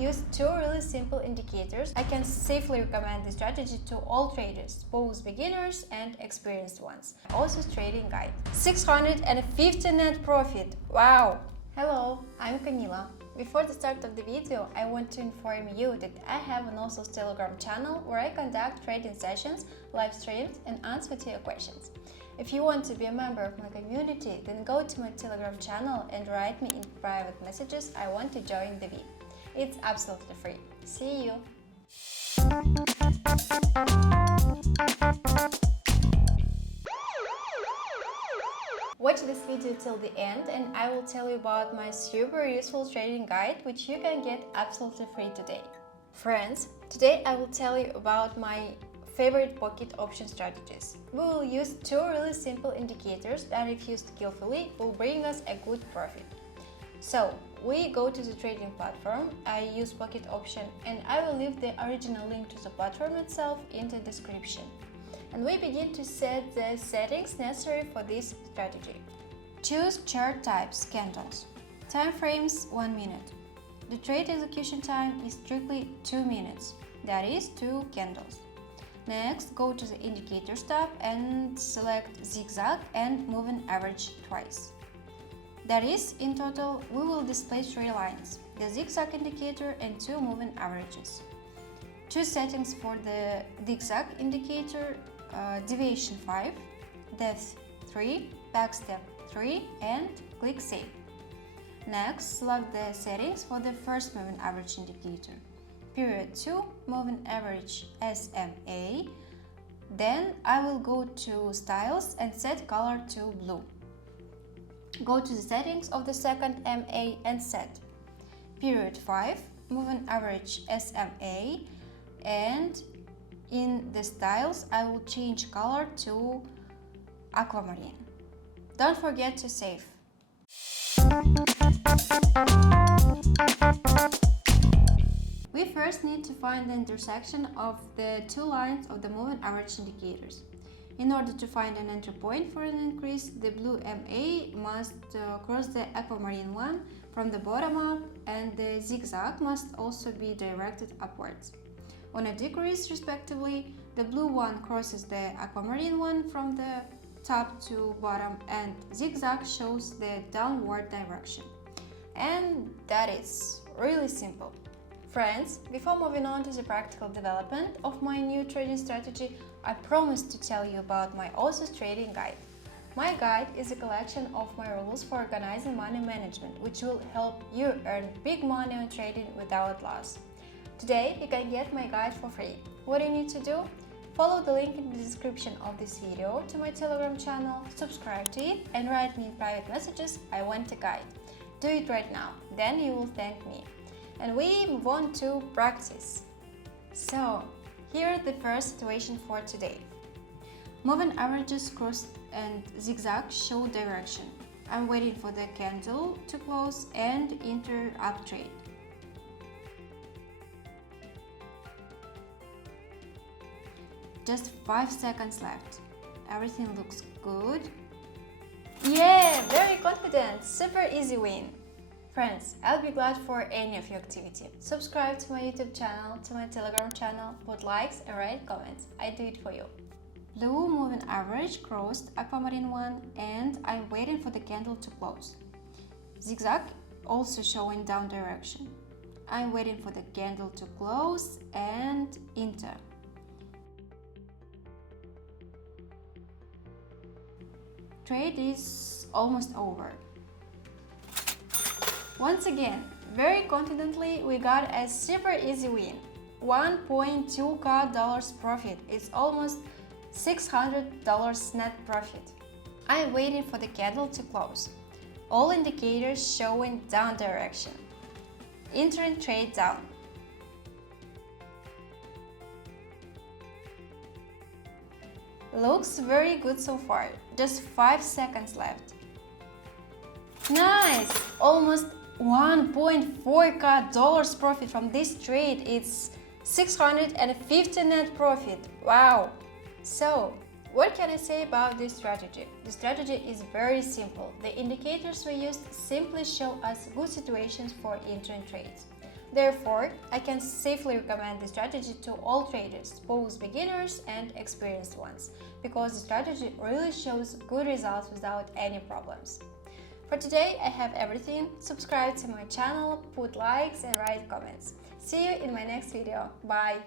use two really simple indicators. I can safely recommend this strategy to all traders, both beginners and experienced ones. Also trading guide. 650 net profit. Wow! Hello, I'm Camila. Before the start of the video, I want to inform you that I have an also Telegram channel where I conduct trading sessions, live streams and answer to your questions. If you want to be a member of my community, then go to my Telegram channel and write me in private messages I want to join the VIP. It's absolutely free. See you! Watch this video till the end and I will tell you about my super useful trading guide which you can get absolutely free today. Friends, today I will tell you about my favorite pocket option strategies. We will use two really simple indicators that, if used skillfully, will bring us a good profit. So, we go to the trading platform, I use pocket option and I will leave the original link to the platform itself in the description. And we begin to set the settings necessary for this strategy. Choose chart types, candles. Time frames 1 minute. The trade execution time is strictly 2 minutes, that is 2 candles. Next, go to the Indicators tab and select ZigZag and Moving Average twice. That is, in total, we will display 3 lines, the ZigZag indicator and 2 moving averages. Choose settings for the ZigZag indicator, deviation 5, depth 3, backstep 3 and click Save. Next, select the settings for the first moving average indicator. Period 2, moving average SMA, then I will go to styles and set color to blue. Go to the settings of the second MA and set period 5, moving average SMA, and in the styles I will change color to aquamarine. Don't forget to save. We first need to find the intersection of the 2 lines of the moving average indicators. In order to find an entry point for an increase, the blue MA must cross the aquamarine one from the bottom up, and the zigzag must also be directed upwards. On a decrease, respectively, the blue one crosses the aquamarine one from the top to bottom, and zigzag shows the downward direction. And that is really simple. Friends, before moving on to the practical development of my new trading strategy, I promised to tell you about my awesome trading guide. My guide is a collection of my rules for organizing money management, which will help you earn big money on trading without loss. Today, you can get my guide for free. What you need to do? Follow the link in the description of this video to my Telegram channel, subscribe to it and write me in private messages, I want a guide. Do it right now, then you will thank me. And we move on to practice. So, here's the first situation for today. Moving averages cross and zigzag show direction. I'm waiting for the candle to close and enter up trade. Just 5 seconds left. Everything looks good. Yeah, very confident, super easy win. Friends, I'll be glad for any of your activity. Subscribe to my YouTube channel, to my Telegram channel, put likes and write comments. I do it for you. Blue moving average crossed aquamarine one and I'm waiting for the candle to close. Zigzag also showing down direction. I'm waiting for the candle to close and enter. Trade is almost over. Once again, very confidently, we got a super easy win. $1.2k profit. It's almost $600 net profit. I am waiting for the candle to close. All indicators showing down direction. Entering trade down. Looks very good so far. Just 5 seconds left. Nice! Almost $1.4k profit from this trade. It's 650 net profit. Wow! So, what can I say about this strategy? The strategy is very simple. The indicators we used simply show us good situations for entering trades. Therefore, I can safely recommend this strategy to all traders, both beginners and experienced ones, because the strategy really shows good results without any problems. For today, I have everything. Subscribe to my channel, put likes and write comments. See you in my next video. Bye!